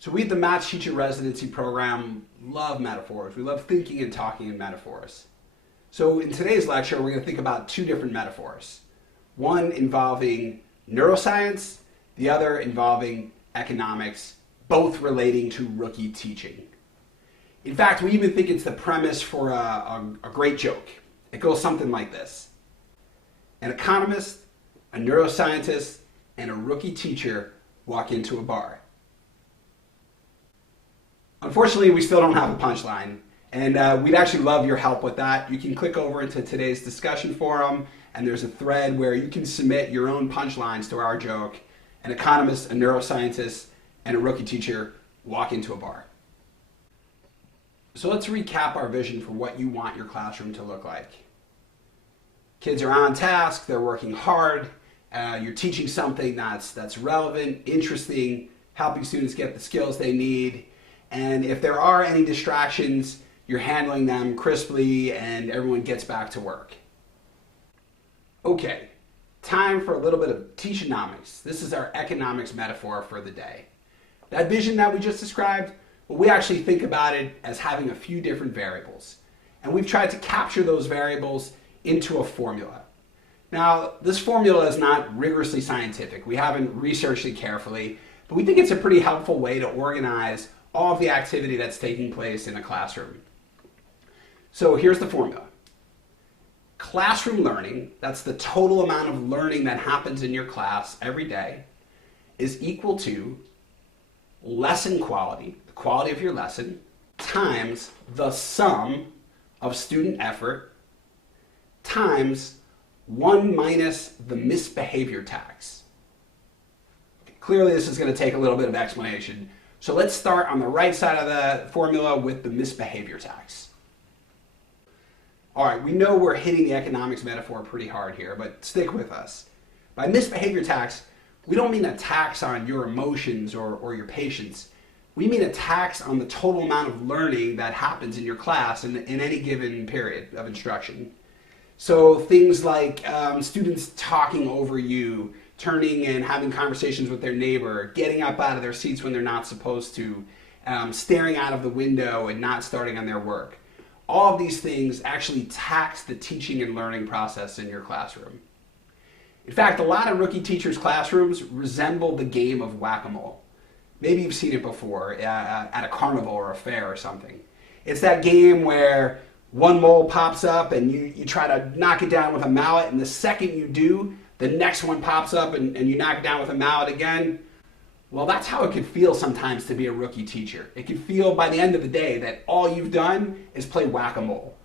So we at the Math Teacher Residency Program love metaphors. We love thinking and talking in metaphors. So in today's lecture, we're going to think about two different metaphors. One involving neuroscience, the other involving economics, both relating to rookie teaching. In fact, we even think it's the premise for a great joke. It goes something like this. An economist, a neuroscientist, and a rookie teacher walk into a bar. Unfortunately, we still don't have a punchline, and we'd actually love your help with that. You can click over into today's discussion forum, and there's a thread where you can submit your own punchlines to our joke. An economist, a neuroscientist, and a rookie teacher walk into a bar. So let's recap our vision for what you want your classroom to look like. Kids are on task, they're working hard, you're teaching something that's relevant, interesting, helping students get the skills they need, and if there are any distractions, you're handling them crisply and everyone gets back to work. Okay, time for a little bit of teachonomics. This is our economics metaphor for the day. That vision that we just described, well, we actually think about it as having a few different variables. And we've tried to capture those variables into a formula. Now, this formula is not rigorously scientific. We haven't researched it carefully, but we think it's a pretty helpful way to organize all of the activity that's taking place in a classroom. So here's the formula. Classroom learning, that's the total amount of learning that happens in your class every day, is equal to lesson quality, the quality of your lesson, times the sum of student effort, times 1 minus the misbehavior tax. Okay, clearly this is going to take a little bit of explanation. So let's start on the right side of the formula with the misbehavior tax. All right, we know we're hitting the economics metaphor pretty hard here, but stick with us. By misbehavior tax, we don't mean a tax on your emotions or your patience. We mean a tax on the total amount of learning that happens in your class in any given period of instruction. So things like students talking over you, turning and having conversations with their neighbor, getting up out of their seats when they're not supposed to, staring out of the window and not starting on their work. All of these things actually tax the teaching and learning process in your classroom. In fact, a lot of rookie teachers' classrooms resemble the game of whack-a-mole. Maybe you've seen it before at a carnival or a fair or something. It's that game where one mole pops up and you try to knock it down with a mallet, and the second you do, the next one pops up and you knock it down with a mallet again. Well, that's how it could feel sometimes to be a rookie teacher. It could feel by the end of the day that all you've done is play whack-a-mole.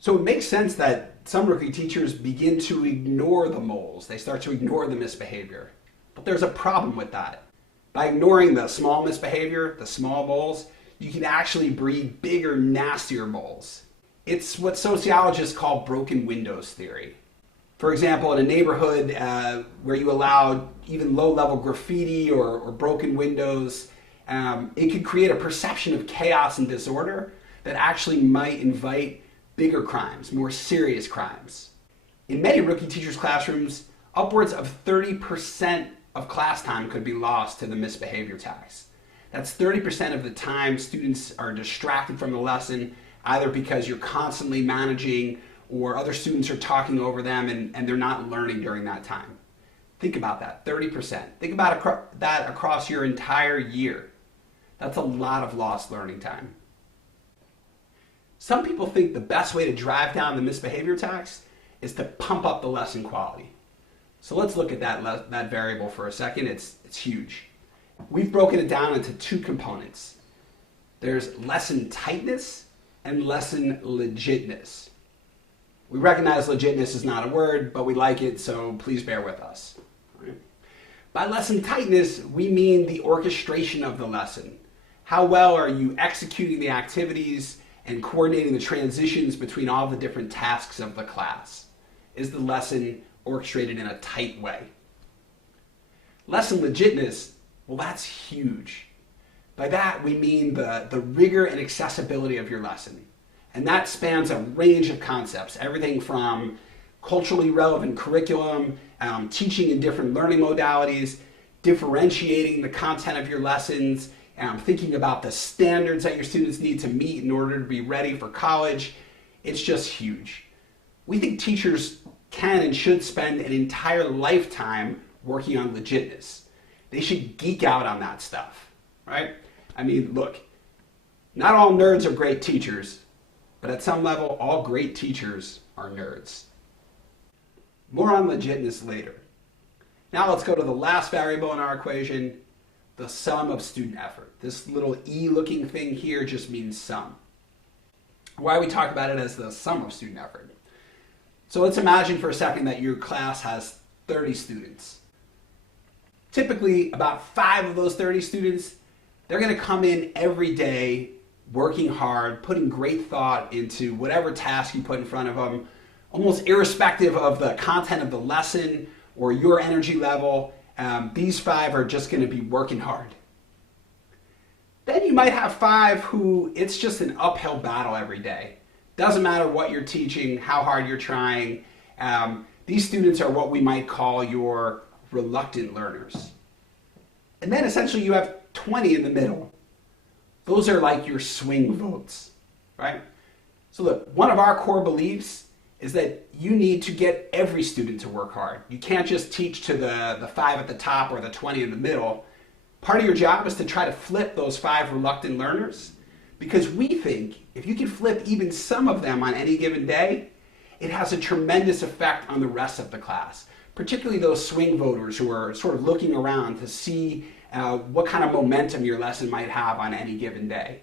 So it makes sense that some rookie teachers begin to ignore the moles. They start to ignore the misbehavior. But there's a problem with that. By ignoring the small misbehavior, the small moles, you can actually breed bigger, nastier moles. It's what sociologists call broken windows theory. For example, in a neighborhood where you allow even low-level graffiti or broken windows, it could create a perception of chaos and disorder that actually might invite bigger crimes, more serious crimes. In many rookie teachers' classrooms, upwards of 30% of class time could be lost to the misbehavior tax. That's 30% of the time students are distracted from the lesson, either because you're constantly managing or other students are talking over them and they're not learning during that time. Think about that, 30%. Think about that across your entire year. That's a lot of lost learning time. Some people think the best way to drive down the misbehavior tax is to pump up the lesson quality. So let's look at that variable for a second. It's huge. We've broken it down into two components. There's lesson tightness and lesson legitness. We recognize legitness is not a word, but we like it, so please bear with us. Right? By lesson tightness, we mean the orchestration of the lesson. How well are you executing the activities and coordinating the transitions between all the different tasks of the class? Is the lesson orchestrated in a tight way? Lesson legitness, well, that's huge. By that, we mean the rigor and accessibility of your lesson. And that spans a range of concepts, everything from culturally relevant curriculum, teaching in different learning modalities, differentiating the content of your lessons, thinking about the standards that your students need to meet in order to be ready for college. It's just huge. We think teachers can and should spend an entire lifetime working on legitness. They should geek out on that stuff, right? I mean, look, not all nerds are great teachers, but at some level, all great teachers are nerds. More on legitness later. Now let's go to the last variable in our equation, the sum of student effort. This little E-looking thing here just means sum. Why we talk about it as the sum of student effort. So let's imagine for a second that your class has 30 students. Typically, about 5 of those 30 students, they're going to come in every day working hard, putting great thought into whatever task you put in front of them, almost irrespective of the content of the lesson or your energy level. These 5 are just going to be working hard. Then you might have 5 who it's just an uphill battle every day. Doesn't matter what you're teaching, how hard you're trying. These students are what we might call your reluctant learners. And then essentially you have 20 in the middle. Those are like your swing votes, right? So look, one of our core beliefs is that you need to get every student to work hard. You can't just teach to the 5 at the top or the 20 in the middle. Part of your job is to try to flip those 5 reluctant learners, because we think if you can flip even some of them on any given day, it has a tremendous effect on the rest of the class, particularly those swing voters who are sort of looking around to see what kind of momentum your lesson might have on any given day.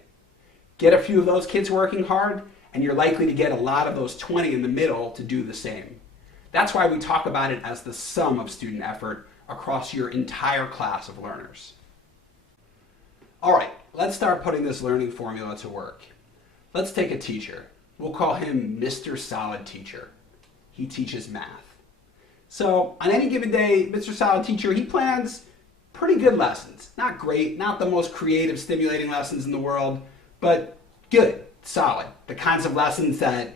Get a few of those kids working hard, and you're likely to get a lot of those 20 in the middle to do the same. That's why we talk about it as the sum of student effort across your entire class of learners. All right, let's start putting this learning formula to work. Let's take a teacher. We'll call him Mr. Solid Teacher. He teaches math. So on any given day, Mr. Solid Teacher, he plans pretty good lessons. Not great, not the most creative, stimulating lessons in the world, but good, solid. The kinds of lessons that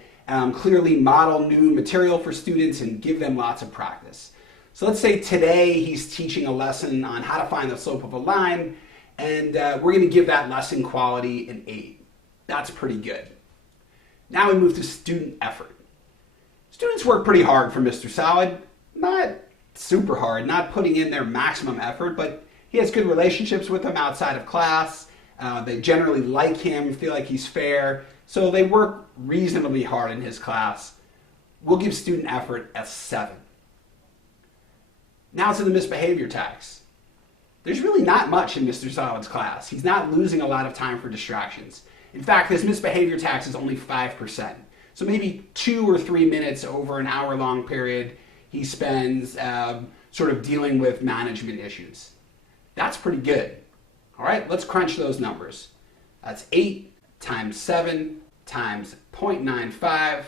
clearly model new material for students and give them lots of practice. So let's say today he's teaching a lesson on how to find the slope of a line, and we're going to give that lesson quality an 8. That's pretty good. Now we move to student effort. Students work pretty hard for Mr. Solid. Not super hard, not putting in their maximum effort, but he has good relationships with them outside of class. They generally like him, feel like he's fair, so they work reasonably hard in his class. We'll give student effort a 7. Now to the misbehavior tax. There's really not much in Mr. Solid's class. He's not losing a lot of time for distractions. In fact, his misbehavior tax is only 5%. So maybe 2 or 3 minutes over an hour-long period he spends sort of dealing with management issues. That's pretty good. All right, let's crunch those numbers. That's 8 times 7 times 0.95,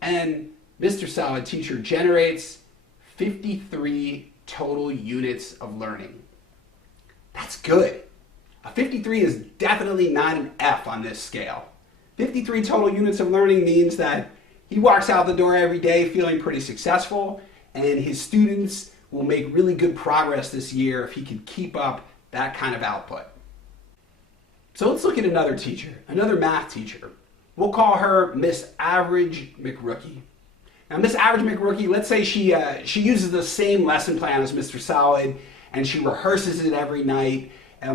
and Mr. Solid Teacher generates 53 total units of learning. That's good. A 53 is definitely not an F on this scale. 53 total units of learning means that he walks out the door every day feeling pretty successful, and his students will make really good progress this year if he can keep up that kind of output. So let's look at another teacher, another math teacher. We'll call her Miss Average McRookie. Now, Miss Average McRookie, let's say she uses the same lesson plan as Mr. Solid, and she rehearses it every night,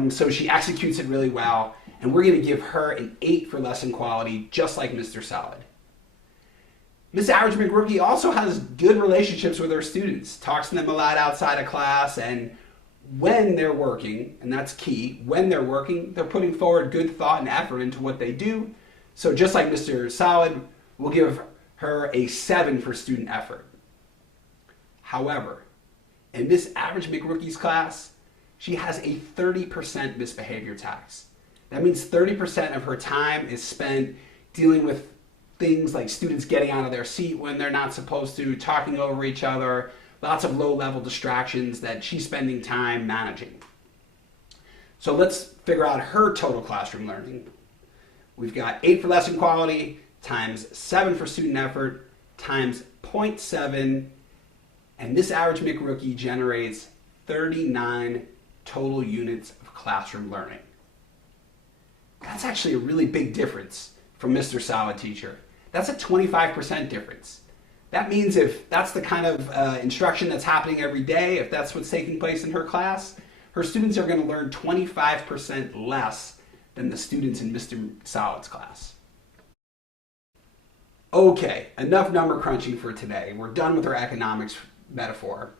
so she executes it really well, and we're going to give her an 8 for lesson quality, just like Mr. Solid. Miss Average McRookie also has good relationships with her students, talks to them a lot outside of class, and when they're working, and that's key, when they're working, they're putting forward good thought and effort into what they do. So just like Mr. Solid, we'll give her a 7 for student effort. However, in Miss Average McRookie's class, she has a 30% misbehavior tax. That means 30% of her time is spent dealing with things like students getting out of their seat when they're not supposed to, talking over each other, lots of low-level distractions that she's spending time managing. So let's figure out her total classroom learning. We've got 8 for lesson quality times 7 for student effort times 0.7, and Miss Average McRookie generates 39 total units of classroom learning. That's actually a really big difference from Mr. Solid Teacher. That's a 25% difference. That means if that's the kind of instruction that's happening every day, if that's what's taking place in her class, her students are going to learn 25% less than the students in Mr. Solid's class. Okay, enough number crunching for today. We're done with our economics metaphor.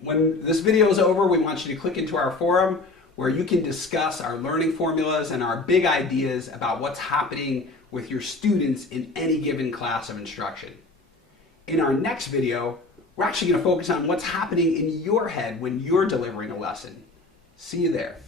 When this video is over, we want you to click into our forum where you can discuss our learning formulas and our big ideas about what's happening with your students in any given class of instruction. In our next video, we're actually going to focus on what's happening in your head when you're delivering a lesson. See you there.